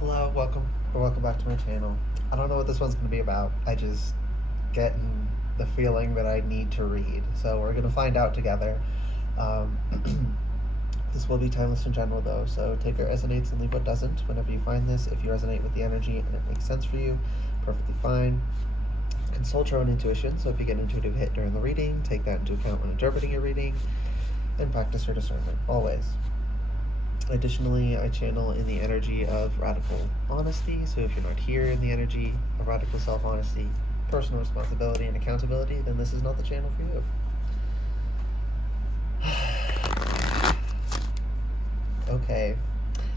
Hello, welcome back to my channel. I don't know what this one's going to be about. I just getting the feeling that I need to read. So we're going to find out together. Um, this will be timeless in general, though, so take what resonates and leave what doesn't. Whenever you find this, if you resonate with the energy and it makes sense for you, perfectly fine. Consult your own intuition, so if you get an intuitive hit during the reading, take that into account when interpreting your reading, and practice your discernment, always. Additionally, I channel in the energy of radical honesty. So if you're not here in the energy of radical self-honesty, personal responsibility, and accountability, then this is not the channel for you. Okay.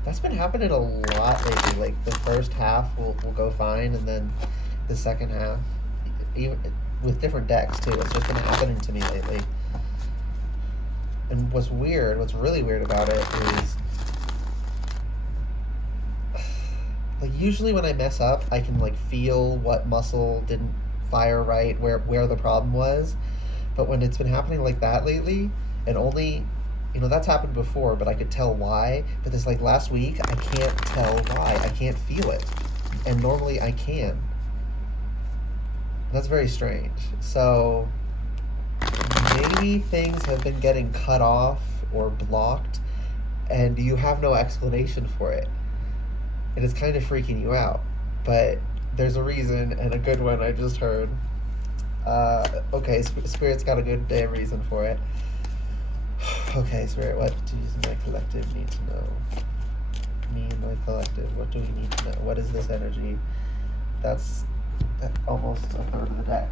That's been happening a lot lately. Like, the first half will go fine, and then the second half, even with different decks, too. It's just been happening to me lately. And what's really weird about it is, like, usually when I mess up, I can, like, feel what muscle didn't fire right, where the problem was. But when it's been happening like that lately, and only, that's happened before, but I could tell why. But this, like, last week, I can't tell why. I can't feel it. And normally I can. That's very strange. So maybe things have been getting cut off or blocked, and you have no explanation for it. And it's kind of freaking you out. But there's a reason, and a good one I just heard. Okay, Spirit's got a good damn reason for it. Okay, Spirit, what does my collective need to know? Me and my collective, what do we need to know? What is this energy? That's almost a third of the deck.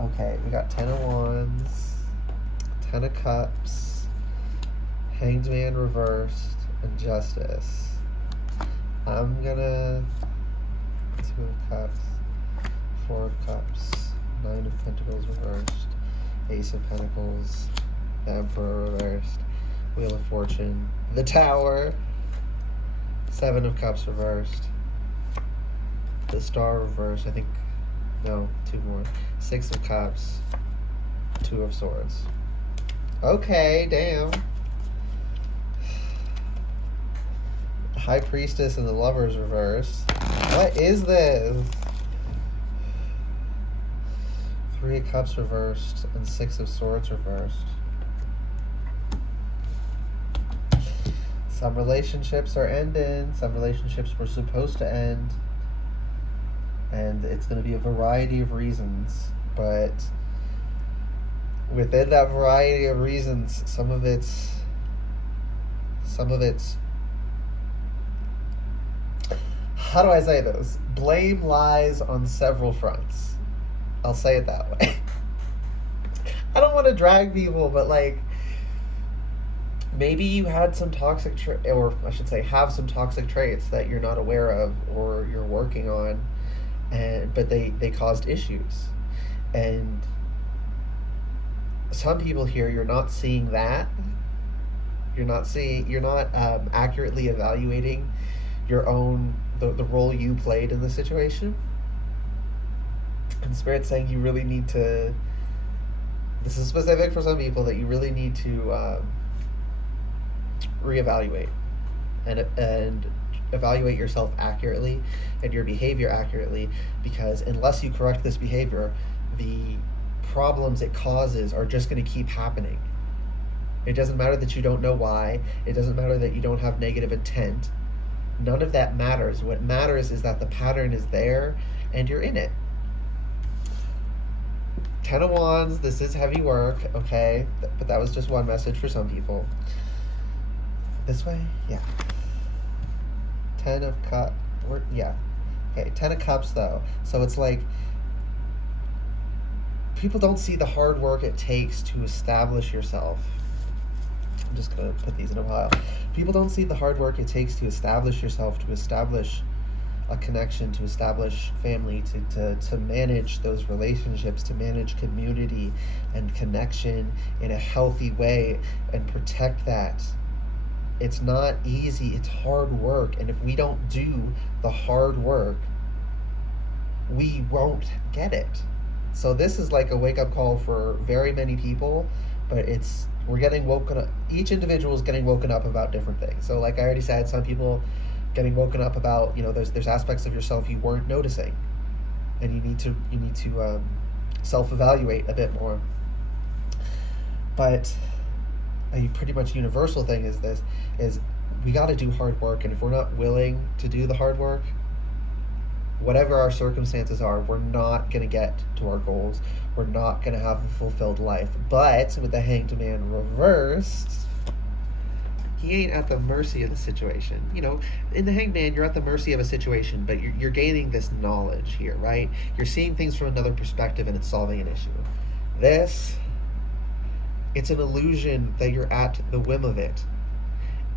Okay, we got 10 of Wands, 10 of Cups, Hanged Man reversed, and Justice. I'm gonna 2 of Cups, 4 of Cups, 9 of Pentacles reversed, Ace of Pentacles, Emperor reversed, Wheel of Fortune, the Tower, 7 of Cups reversed, the Star reversed, no, 2 more, 6 of Cups, 2 of Swords. Okay, damn. High Priestess and the Lovers reversed. What is this? 3 of Cups reversed and 6 of Swords reversed. Some relationships are ending. Some relationships were supposed to end. And it's going to be a variety of reasons. But within that variety of reasons, some of it's how do I say this? Blame lies on several fronts. I'll say it that way. I don't want to drag people, but, like, maybe you had some toxic or I should say have some toxic traits that you're not aware of or you're working on, but they caused issues. And some people here, you're not seeing that. You're not accurately evaluating your own the role you played in the situation. And Spirit's saying you really need to, this is specific for some people, that you really need to reevaluate and evaluate yourself accurately and your behavior accurately, because unless you correct this behavior, the problems it causes are just going to keep happening. It doesn't matter that you don't know why. It doesn't matter that you don't have negative intent. None of that matters. What matters is that the pattern is there and you're in it. 10 of Wands, this is heavy work, okay? But that was just one message for some people. This way? Yeah. 10 of Cups. Yeah. Okay, 10 of Cups, though. So it's like, people don't see the hard work it takes to establish yourself. I'm just going to put these in a pile. People don't see the hard work it takes to establish yourself, to establish a connection, to establish family, to manage those relationships, to manage community and connection in a healthy way and protect that. It's not easy. It's hard work. And if we don't do the hard work, we won't get it. So this is like a wake-up call for very many people, but it's We're getting woken up. Each individual is getting woken up about different things. So, like I already said, some people getting woken up about, there's aspects of yourself you weren't noticing, and you need to self evaluate a bit more. But a pretty much universal thing is we got to do hard work, and if we're not willing to do the hard work, whatever our circumstances are, we're not going to get to our goals. We're not going to have a fulfilled life. But with the Hanged Man reversed, he ain't at the mercy of the situation. In the Hanged Man, you're at the mercy of a situation, but you're gaining this knowledge here, right? You're seeing things from another perspective, and it's solving an issue. This, it's an illusion that you're at the whim of it.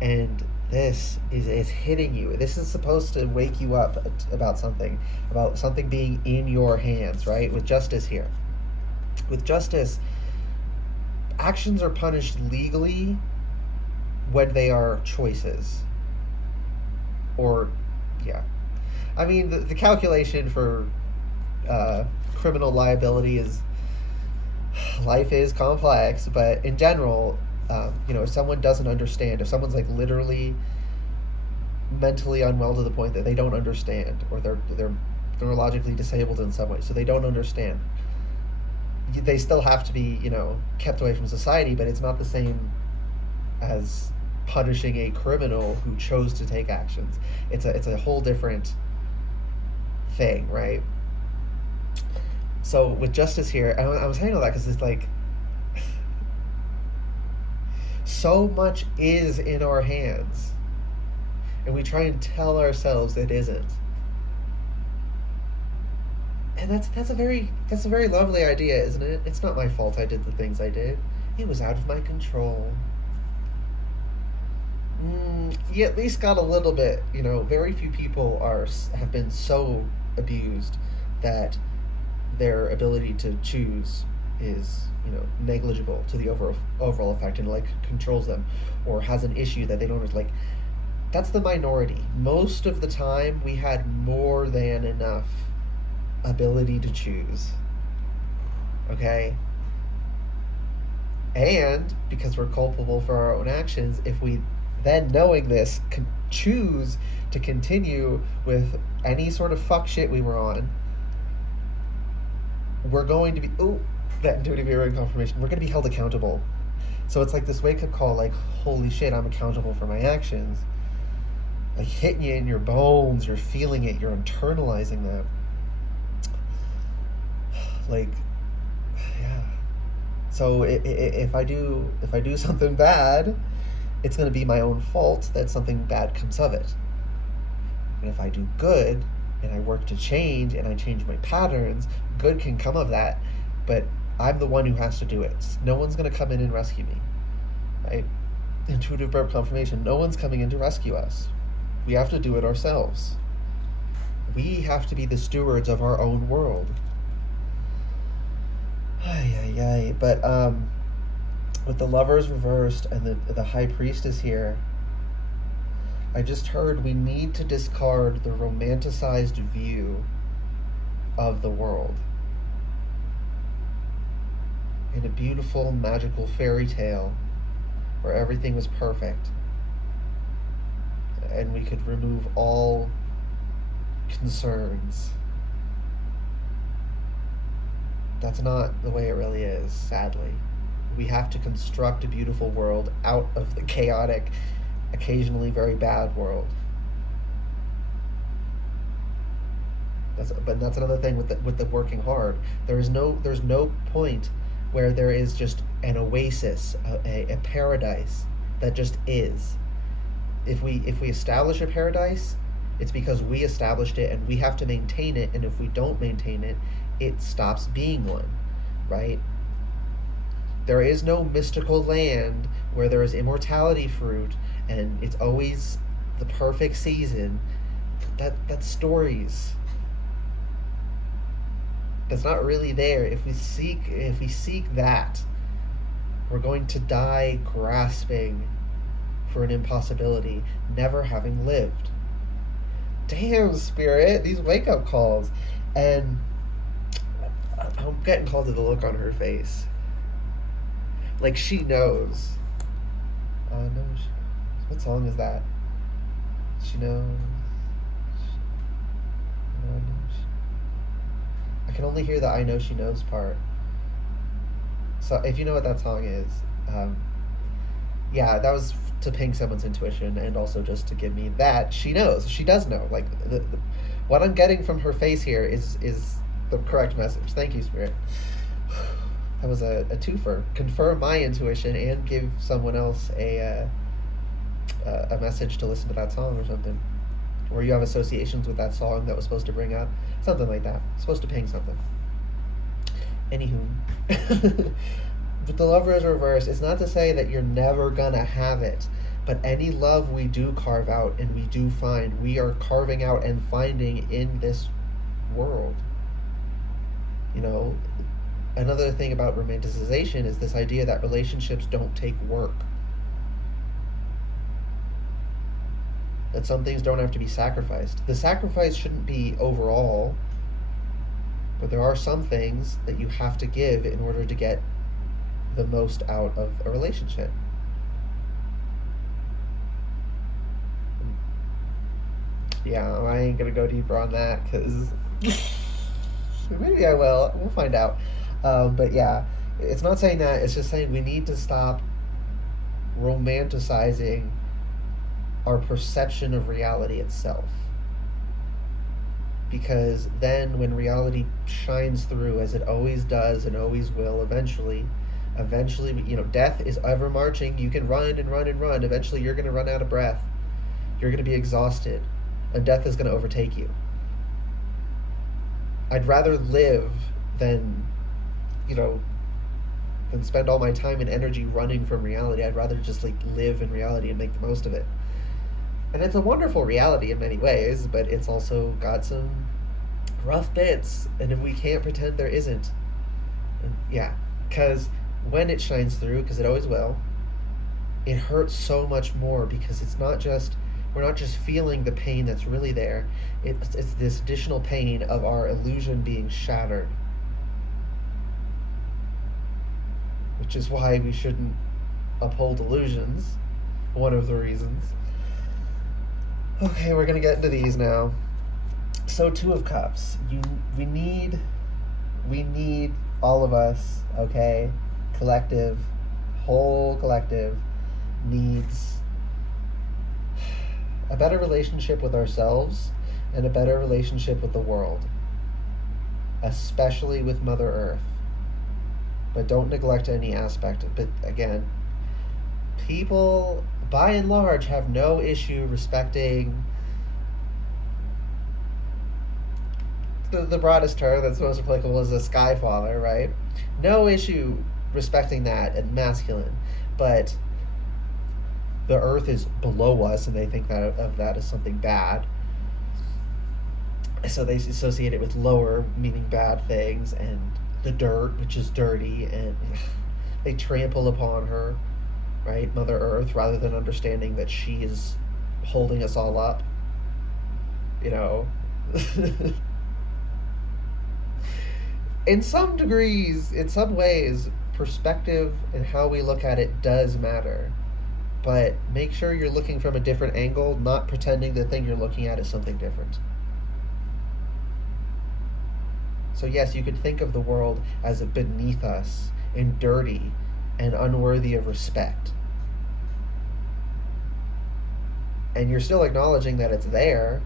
And this is hitting you. This is supposed to wake you up about something being in your hands, right? With justice here. With justice, actions are punished legally when they are choices. Or, yeah. I mean, the calculation for criminal liability is, life is complex, but in general, if someone doesn't understand, if someone's like literally mentally unwell to the point that they don't understand, or they're neurologically disabled in some way, so they don't understand, they still have to be kept away from society, but it's not the same as punishing a criminal who chose to take actions. It's a whole different thing, right? So with justice here, I was saying all that because it's like, so much is in our hands, and we try and tell ourselves it isn't. And that's a very lovely idea, isn't it? It's not my fault I did the things I did. It was out of my control. You at least got a little bit. Very few people have been so abused that their ability to choose is negligible to the overall effect, and controls them, or has an issue that they don't like. That's the minority. Most of the time we had more than enough ability to choose. Okay? And because we're culpable for our own actions, if we then, knowing this, can choose to continue with any sort of fuck shit we were on, we're going to be that intuitive mirroring confirmation, we're going to be held accountable. So it's like this wake-up call, like, holy shit, I'm accountable for my actions. Like, hitting you in your bones, you're feeling it, you're internalizing that. Like, yeah. So if I do something bad, it's going to be my own fault that something bad comes of it. And if I do good, and I work to change, and I change my patterns, good can come of that, but I'm the one who has to do it. No one's going to come in and rescue me, right? Intuitive burp confirmation, no one's coming in to rescue us. We have to do it ourselves. We have to be the stewards of our own world. But with the Lovers reversed and the High Priestess here, I just heard we need to discard the romanticized view of the world. In a beautiful, magical fairy tale where everything was perfect, and we could remove all concerns. That's not the way it really is, sadly. We have to construct a beautiful world out of the chaotic, occasionally very bad world. But that's another thing with the working hard. There's no point where there is just an oasis, a paradise that just is. If we establish a paradise, it's because we established it, and we have to maintain it, and if we don't maintain it, it stops being one, right? There is no mystical land where there is immortality fruit and it's always the perfect season. That's stories. That's not really there. If we seek that, we're going to die grasping for an impossibility, never having lived. Damn, Spirit, these wake-up calls. And I'm getting called to the look on her face. Like she knows. No, what song is that? She knows. I know I can only hear the "I know she knows" part. So if you know what that song is, um, yeah, that was to ping someone's intuition and also just to give me that she knows. She does know. Like what I'm getting from her face here is the correct message. Thank you, Spirit. That was a twofer. Confirm my intuition and give someone else a message to listen to that song or something. Or you have associations with that song that was supposed to bring up something like that. It's supposed to ping something. Anywho. But the Lover is reversed. It's not to say that you're never gonna have it, but any love we do carve out and we do find, we are carving out and finding in this world. You know, another thing about romanticization is this idea that relationships don't take work. That some things don't have to be sacrificed. The sacrifice shouldn't be overall, but there are some things that you have to give in order to get the most out of a relationship. Yeah, I ain't gonna go deeper on that because maybe I will. We'll find out. But yeah, it's not saying that. It's just saying we need to stop romanticizing our perception of reality itself. Because then when reality shines through, as it always does and always will eventually, death is ever marching. You can run and run and run. Eventually you're going to run out of breath. You're going to be exhausted. And death is going to overtake you. I'd rather live than, than spend all my time and energy running from reality. I'd rather just live in reality and make the most of it. And it's a wonderful reality in many ways, but it's also got some rough bits, and if we can't pretend there isn't. And yeah, because when it shines through, because it always will, it hurts so much more because we're not just feeling the pain that's really there. It's this additional pain of our illusion being shattered. Which is why we shouldn't uphold illusions. One of the reasons. Okay, we're gonna get into these now. So Two of Cups. We need all of us, okay? Whole collective needs a better relationship with ourselves and a better relationship with the world. Especially with Mother Earth. But don't neglect any aspect. But again, people by and large have no issue respecting the broadest term that's most applicable is a sky father, right? No issue respecting that and masculine, but the earth is below us and they think that of that as something bad, so they associate it with lower meaning bad things, and the dirt, which is dirty, and they trample upon her, right? Mother Earth, rather than understanding that she is holding us all up. In some degrees, in some ways, perspective and how we look at it does matter. But make sure you're looking from a different angle, not pretending the thing you're looking at is something different. So yes, you could think of the world as beneath us and dirty and unworthy of respect. And you're still acknowledging that it's there.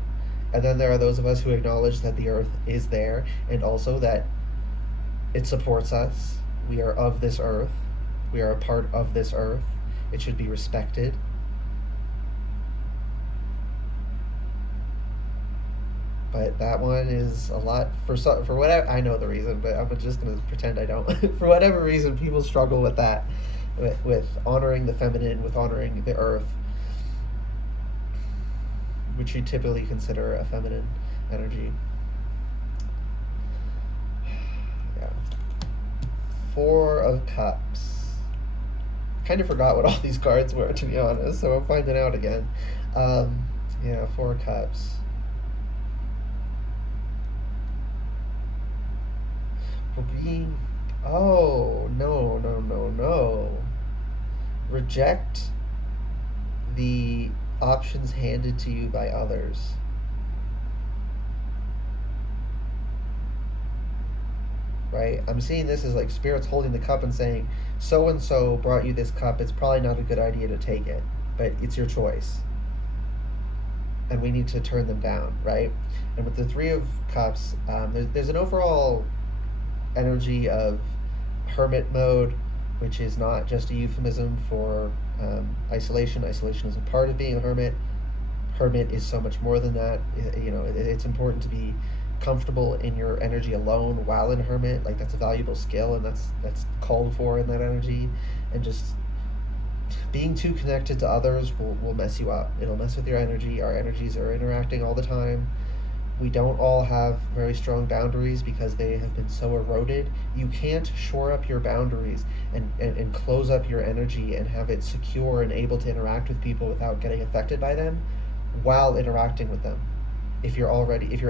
And then there are those of us who acknowledge that the earth is there and also that it supports us. We are of this earth. We are a part of this earth. It should be respected. But that one is a lot for whatever. I know the reason, but I'm just gonna pretend I don't. For whatever reason, people struggle with that, with honoring the feminine, with honoring the earth, which you typically consider a feminine energy. Yeah. Four of Cups. Kind of forgot what all these cards were, to be honest, so I'm finding out again. Yeah, Four of Cups. Oh, no, no, no, no. Reject the options handed to you by others. Right? I'm seeing this as like spirits holding the cup and saying, so and so brought you this cup. It's probably not a good idea to take it, but it's your choice. And we need to turn them down, right? And with the Three of Cups, there's an overall energy of hermit mode, which is not just a euphemism for isolation. Isolation is a part of being a hermit. Hermit is so much more than that. It's important to be comfortable in your energy alone while in hermit. Like, that's a valuable skill, and that's called for in that energy. And just being too connected to others will mess you up. It'll mess with your energy. Our energies are interacting all the time. We don't all have very strong boundaries because they have been so eroded. You can't shore up your boundaries and close up your energy and have it secure and able to interact with people without getting affected by them while interacting with them. If your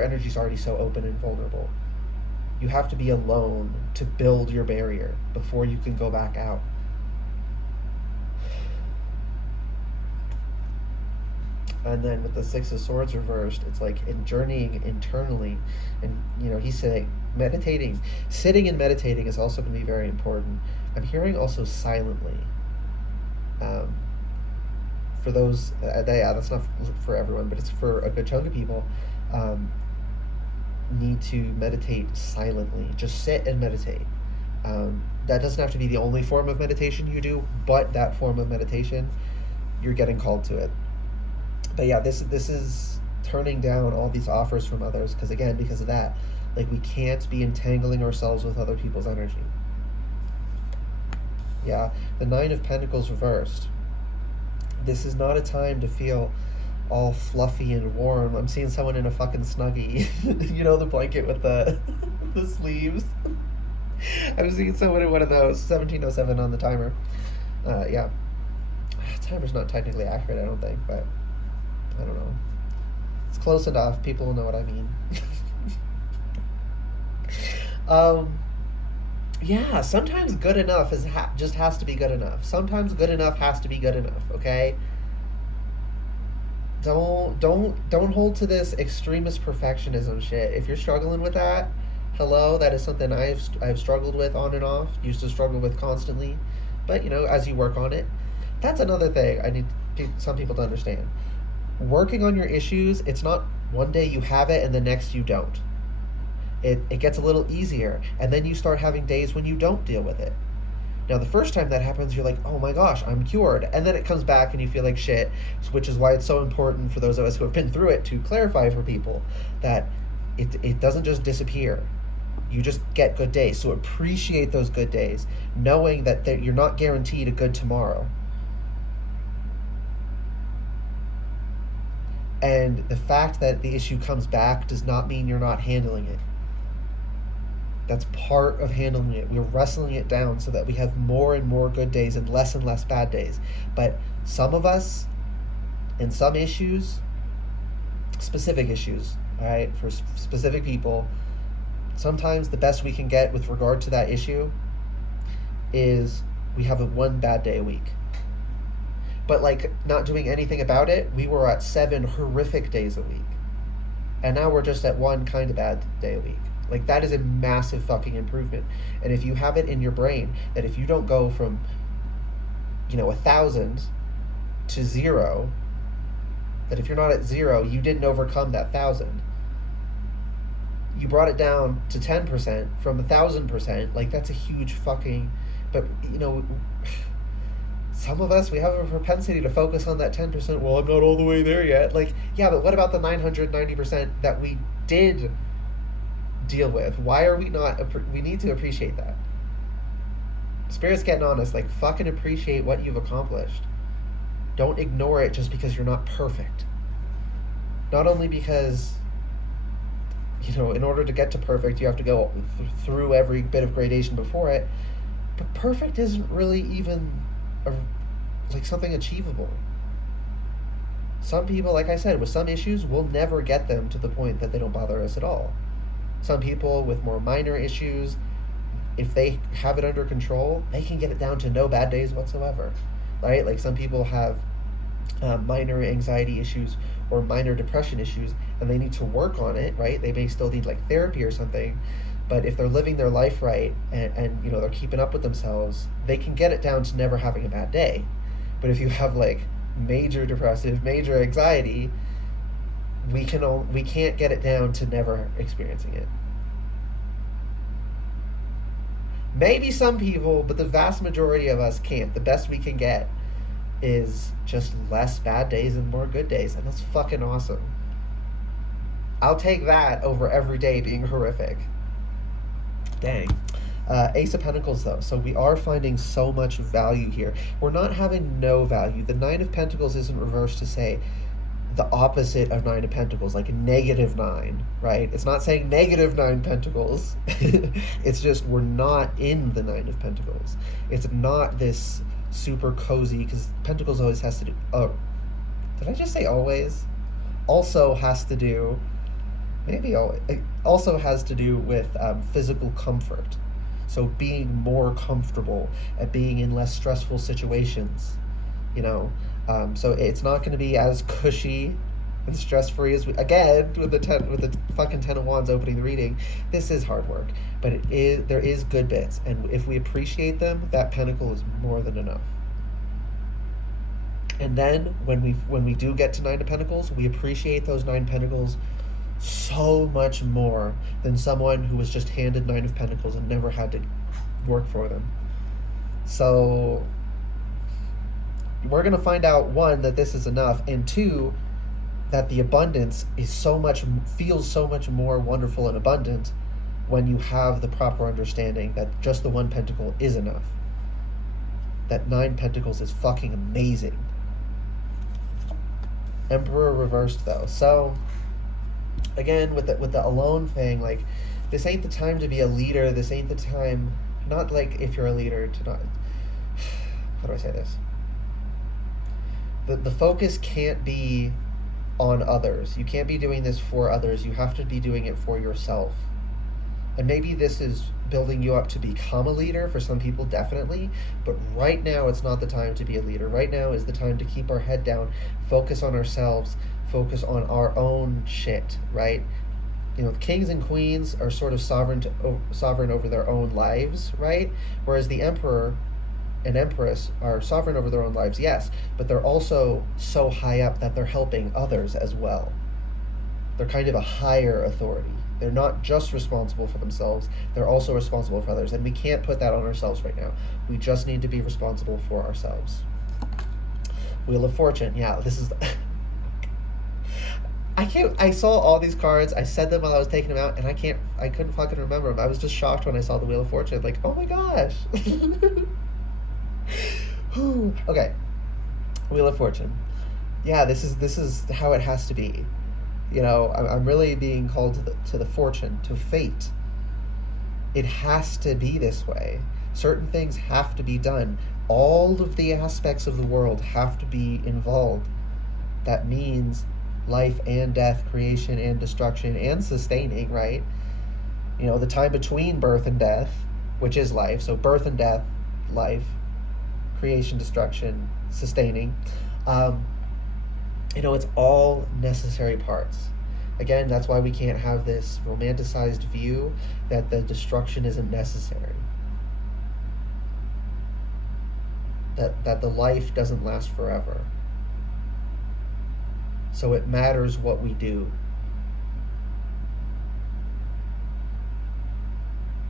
energy is already so open and vulnerable, you have to be alone to build your barrier before you can go back out. And then with the Six of Swords reversed, it's like in journeying internally. And he's saying meditating, sitting and meditating is also going to be very important. I'm hearing also silently. For those, that's not for everyone, but it's for a good chunk of people. Need to meditate silently. Just sit and meditate. That doesn't have to be the only form of meditation you do, but that form of meditation, you're getting called to it. But yeah, this is turning down all these offers from others because of that, like, we can't be entangling ourselves with other people's energy. Yeah, the Nine of Pentacles reversed. This is not a time to feel all fluffy and warm. I'm seeing someone in a fucking Snuggie. The blanket with the the sleeves. I'm seeing someone in one of those. 1707 on the timer. Yeah. Timer's not technically accurate, I don't think, but I don't know. It's close enough. People will know what I mean. Yeah, sometimes good enough just has to be good enough. Sometimes good enough has to be good enough, okay? Don't hold to this extremist perfectionism shit. If you're struggling with that, hello, that is something I've struggled with on and off. Used to struggle with constantly, but as you work on it, that's another thing I need some people to understand. Working on your issues, it's not one day you have it and the next you don't. It gets a little easier, and then you start having days when you don't deal with it. Now, the first time that happens, you're like, oh my gosh, I'm cured. And then it comes back and you feel like shit, which is why it's so important for those of us who have been through it to clarify for people that it doesn't just disappear. You just get good days. So appreciate those good days, knowing that you're not guaranteed a good tomorrow. And the fact that the issue comes back does not mean you're not handling it. That's part of handling it. We're wrestling it down so that we have more and more good days and less bad days. But some of us, in some issues, specific issues, all right, for specific people, sometimes the best we can get with regard to that issue is we have one bad day a week. But like not doing anything about it, we were at 7 horrific days a week. And now we're just at one kind of bad day a week. Like, that is a massive fucking improvement. And if you have it in your brain that if you don't go from, 1,000 to 0, that if you're not at 0, you didn't overcome that 1,000. You brought it down to 10% from 1,000%. Like, that's a huge fucking... But, some of us, we have a propensity to focus on that 10%. Well, I'm not all the way there yet. Like, yeah, but what about the 990% that we did deal with? Why are we not? We need to appreciate that. Spirit's getting honest. Like, fucking appreciate what you've accomplished. Don't ignore it just because you're not perfect. Not only because, in order to get to perfect, you have to go through every bit of gradation before it. But perfect isn't really even something achievable. Some people, like I said, with some issues, we'll never get them to the point that they don't bother us at all. Some people with more minor issues, if they have it under control, they can get it down to no bad days whatsoever, right? Like some people have minor anxiety issues or minor depression issues, and they need to work on it, right? They may still need like therapy or something, but if they're living their life right and you know, they're keeping up with themselves, they can get it down to never having a bad day. But if you have like major depressive, major anxiety, we can't get it down to never experiencing it. Maybe some people, but the vast majority of us can't. The best we can get is just less bad days and more good days, and that's fucking awesome. I'll take that over every day being horrific. Dang. Ace of Pentacles, though. So we are finding so much value here. We're not having no value. The Nine of Pentacles isn't reversed to say the opposite of Nine of Pentacles, like -9, right? It's not saying -9 Pentacles. It's just we're not in the Nine of Pentacles. It's not this super cozy, because Pentacles always has to do... Oh, did I just say always? Also has to do... Maybe always. It also has to do with physical comfort. So being more comfortable at being in less stressful situations, you know. So it's not going to be as cushy and stress-free as again with the fucking Ten of Wands opening the reading. This is hard work, but there is good bits, and if we appreciate them, that Pentacle is more than enough. And then when we do get to Nine of Pentacles, we appreciate those 9 Pentacles so much more than someone who was just handed 9 of Pentacles and never had to work for them. So we're going to find out, 1, that this is enough, and 2, that the abundance feels so much more wonderful and abundant when you have the proper understanding that just the 1 Pentacle is enough. That 9 Pentacles is fucking amazing. Emperor reversed, though. So again, with the alone thing, like, this ain't the time to be a leader. This ain't the time, not like if you're a leader to not, how do I say this? The focus can't be on others. You can't be doing this for others. You have to be doing it for yourself. And maybe this is building you up to become a leader for some people, definitely. But right now, it's not the time to be a leader. Right now is the time to keep our head down, focus on ourselves, focus on our own shit, right? You know, kings and queens are sort of sovereign over their own lives, right? Whereas the emperor and empress are sovereign over their own lives, yes, but they're also so high up that they're helping others as well. They're kind of a higher authority. They're not just responsible for themselves, they're also responsible for others, and we can't put that on ourselves right now. We just need to be responsible for ourselves. Wheel of Fortune, yeah, this is... I saw all these cards, I said them while I was taking them out, and I couldn't fucking remember them. I was just shocked when I saw the Wheel of Fortune, like, oh my gosh. Okay, Wheel of Fortune. Yeah, this is how it has to be. You know, I'm really being called to the fortune, to fate. It has to be this way. Certain things have to be done. All of the aspects of the world have to be involved. That means life and death, creation and destruction, and sustaining, right? You know, the time between birth and death, which is life. So birth and death, life, creation, destruction, sustaining. You know, it's all necessary parts. Again, that's why we can't have this romanticized view that the destruction isn't necessary. That the life doesn't last forever. So it matters what we do.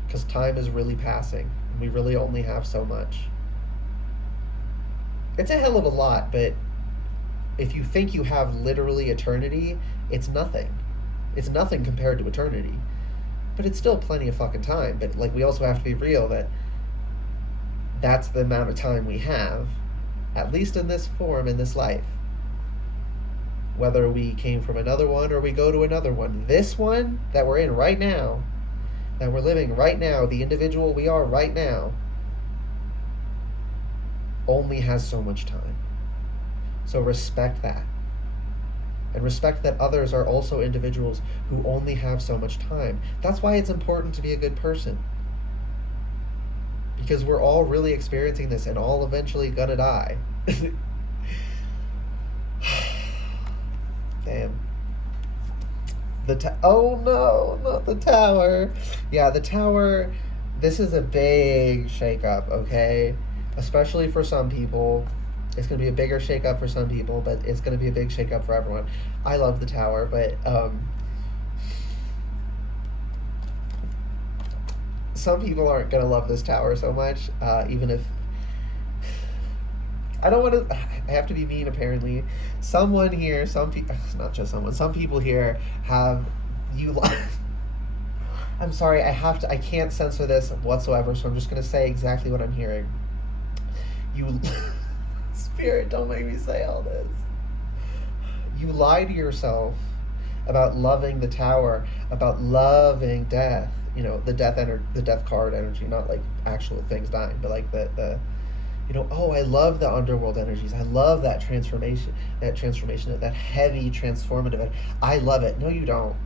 Because time is really passing, and we really only have so much. It's a hell of a lot, but if you think you have literally eternity, it's nothing. It's nothing compared to eternity. But it's still plenty of fucking time. But like, we also have to be real that that's the amount of time we have, at least in this form, in this life. Whether we came from another one or we go to another one. This one that we're in right now, that we're living right now, the individual we are right now, only has so much time. So respect that. And respect that others are also individuals who only have so much time. That's why it's important to be a good person. because we're all really experiencing this and all eventually gonna die. Damn. Oh no, not the tower. Yeah, the tower. This is a big shakeup, okay? Especially for some people. It's going to be a bigger shakeup for some people, but it's going to be a big shakeup for everyone. I love the tower, but some people aren't going to love this tower so much, even if I don't want to. I have to be mean. Apparently, someone here, some people, not just someone, some people here have you. I'm sorry. I have to. I can't censor this whatsoever. So I'm just gonna say exactly what I'm hearing. You, Spirit, don't make me say all this. You lie to yourself about loving the tower, about loving death. You know, the death card energy, not like actual things dying, but like the oh, I love the underworld energies. I love that transformation, that heavy transformative. I love it. No, you don't.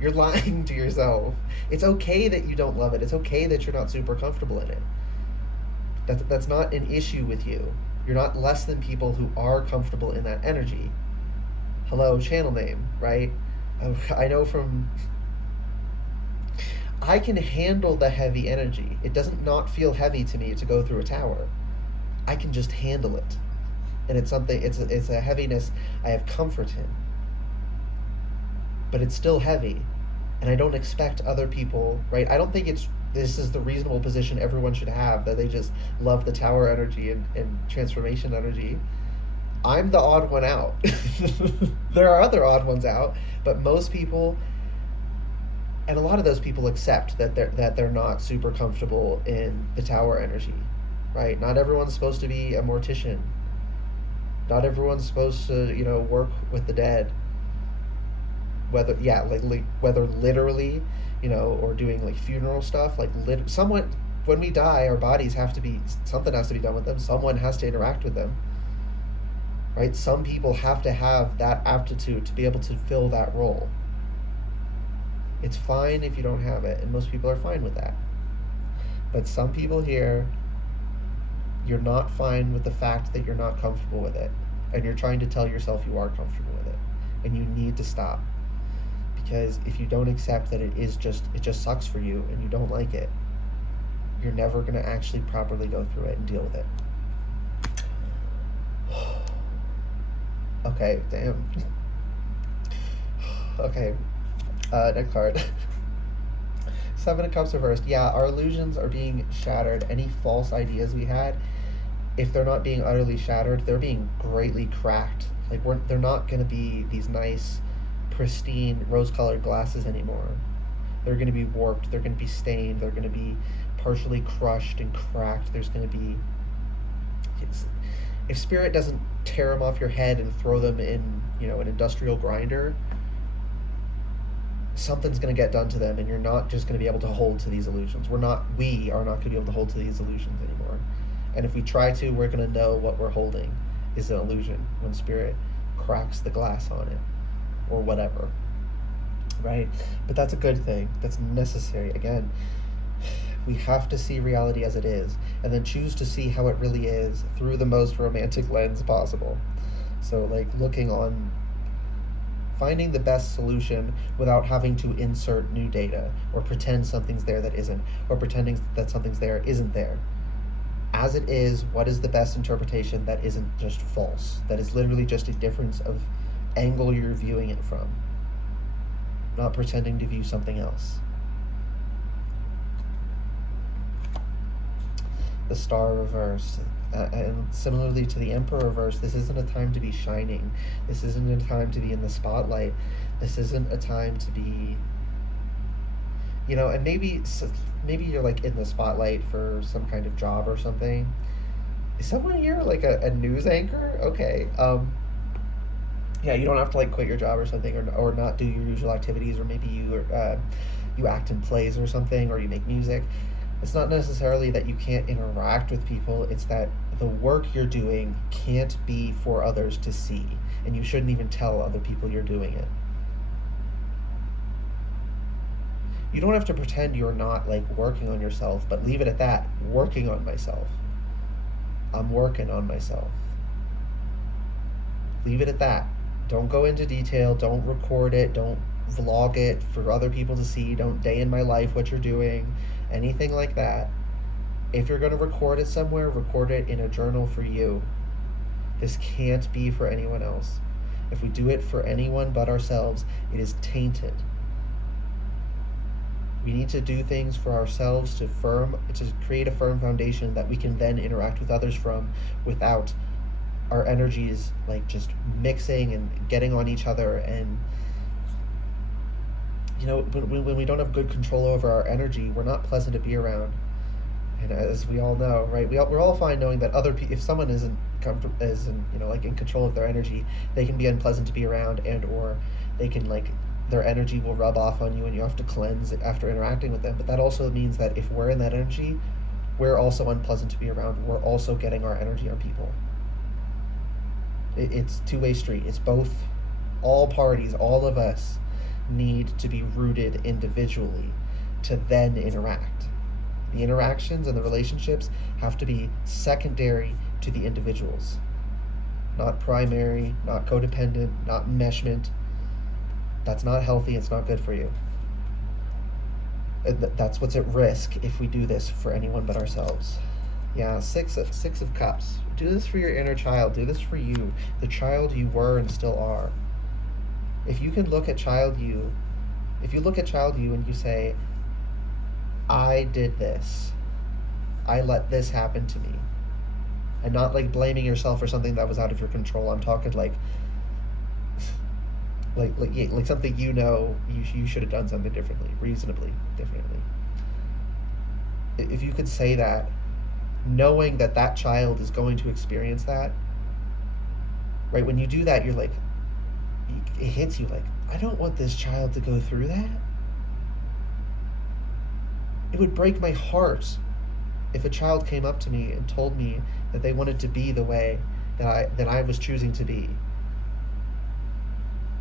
You're lying to yourself. It's okay that you don't love it. It's okay that you're not super comfortable in it. That's not an issue with you. You're not less than people who are comfortable in that energy. Hello, channel name, right? I know from... I can handle the heavy energy. It doesn't not feel heavy to me to go through a tower. I can just handle it. And it's something, it's a heaviness I have comfort in. But it's still heavy. And I don't expect other people, right? I don't think this is the reasonable position everyone should have, that they just love the tower energy and transformation energy. I'm the odd one out. There are other odd ones out, but most people, and a lot of those people accept that they're not super comfortable in the tower energy, right? Not everyone's supposed to be a mortician. Not everyone's supposed to, work with the dead. Whether literally, or doing like funeral stuff, somewhat. When we die, our bodies something has to be done with them. Someone has to interact with them, right? Some people have to have that aptitude to be able to fill that role. It's fine if you don't have it, and most people are fine with that. But some people here, you're not fine with the fact that you're not comfortable with it, and you're trying to tell yourself you are comfortable with it, and you need to stop. Because if you don't accept that it just sucks for you and you don't like it, you're never going to actually properly go through it and deal with it. Okay, damn. Okay, next card. Seven of Cups reversed. Yeah, our illusions are being shattered. Any false ideas we had, if they're not being utterly shattered, they're being greatly cracked. They're not going to be these nice, pristine, rose-colored glasses anymore. They're going to be warped. They're going to be stained. They're going to be partially crushed and cracked. There's going to be... If Spirit doesn't tear them off your head and throw them in, an industrial grinder, something's going to get done to them, and you're not just going to be able to hold to these illusions. We are not going to be able to hold to these illusions anymore. And if we try to, we're going to know what we're holding is an illusion when Spirit cracks the glass on it, or whatever, right? But that's a good thing. That's necessary. Again, we have to see reality as it is, and then choose to see how it really is through the most romantic lens possible. So, finding the best solution without having to insert new data, or pretend something's there that isn't, or pretending that something's there isn't there. As it is, what is the best interpretation that isn't just false, that is literally just a difference of angle you're viewing it from, not pretending to view something else. The Star reversed, and similarly to the Emperor reversed, this isn't a time to be shining. This isn't a time to be in the spotlight. This isn't a time to be, and maybe you're in the spotlight for some kind of job or something. Is someone here a news anchor? Okay. Yeah, you don't have to quit your job or something, or not do your usual activities, or maybe you act in plays or something, or you make music. It's not necessarily that you can't interact with people. It's that the work you're doing can't be for others to see, and you shouldn't even tell other people you're doing it. You don't have to pretend you're not like working on yourself, but leave it at that. Working on myself. I'm working on myself. Leave it at that. Don't go into detail. Don't record it. Don't vlog it for other people to see. Don't day in my life what you're doing. Anything like that. If you're going to record it somewhere, record it in a journal for you. This can't be for anyone else. If we do it for anyone but ourselves, it is tainted. We need to do things for ourselves to create a firm foundation that we can then interact with others from, without our energies like just mixing and getting on each other. And when we don't have good control over our energy, we're not pleasant to be around. And as we all know, right, we're all fine knowing that if someone isn't in control of their energy, they can be unpleasant to be around, and or they can their energy will rub off on you and you have to cleanse after interacting with them. But that also means that if we're in that energy, we're also unpleasant to be around. We're also getting our energy on people. It's two-way street. It's both. All parties, all of us need to be rooted individually to then interact. The interactions and the relationships have to be secondary to the individuals, not primary, not codependent, not enmeshment. That's not healthy. It's not good for you. That's what's at risk if we do this for anyone but ourselves. Yeah, six of Cups. Do this for your inner child. Do this for you, the child you were and still are. If you can look at child you, and you say, I did this. I let this happen to me. And not blaming yourself for something that was out of your control. I'm talking like something you should have done something differently, reasonably differently. If you could say that, knowing that child is going to experience that, right? When you do that, you're it hits you I don't want this child to go through that. It would break my heart if a child came up to me and told me that they wanted to be the way that I was choosing to be.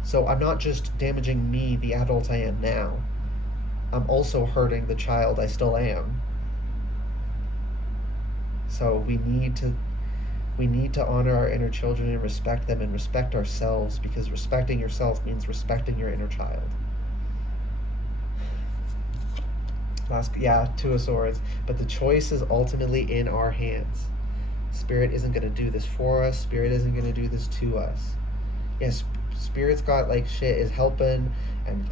So I'm not just damaging me, the adult I am now. I'm also hurting the child I still am. So we need to honor our inner children and respect them and respect ourselves, because respecting yourself means respecting your inner child. Two of Swords. But the choice is ultimately in our hands. Spirit isn't going to do this for us. Spirit isn't going to do this to us. Yes, Spirit's got shit is helping, and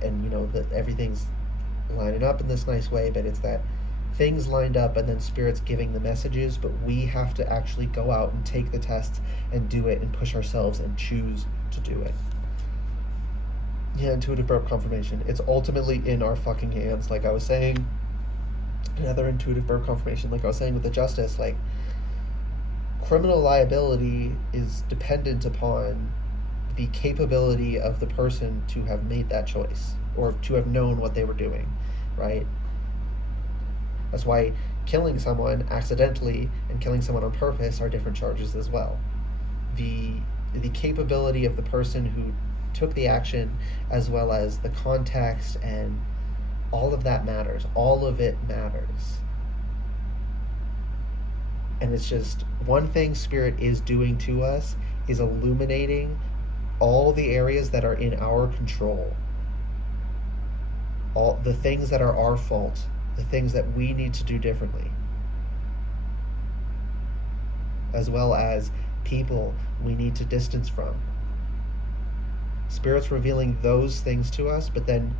that everything's lining up in this nice way, but it's that things lined up and then Spirit's giving the messages, but we have to actually go out and take the tests and do it and push ourselves and choose to do it. Yeah, intuitive birth confirmation. It's ultimately in our fucking hands, like I was saying. Another intuitive birth confirmation, like I was saying with the justice, criminal liability is dependent upon the capability of the person to have made that choice or to have known what they were doing, right? That's why killing someone accidentally and killing someone on purpose are different charges as well. The capability of the person who took the action, as well as the context, and all of that matters. All of it matters. And it's just one thing Spirit is doing to us is illuminating all the areas that are in our control. All the things that are our fault, the things that we need to do differently. As well as people we need to distance from. Spirit's revealing those things to us, but then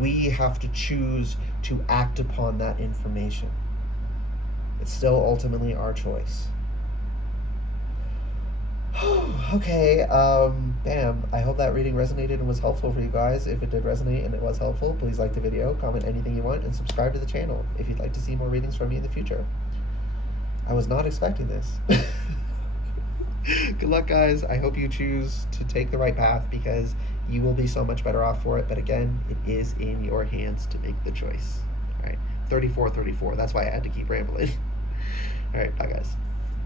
we have to choose to act upon that information. It's still ultimately our choice. Okay, bam. I hope that reading resonated and was helpful for you guys. If it did resonate and it was helpful, please like the video, comment anything you want, and subscribe to the channel if you'd like to see more readings from me in the future. I was not expecting this. Good luck, guys. I hope you choose to take the right path, because you will be so much better off for it. But again, it is in your hands to make the choice. All right, 34. That's why I had to keep rambling. All right, bye, guys.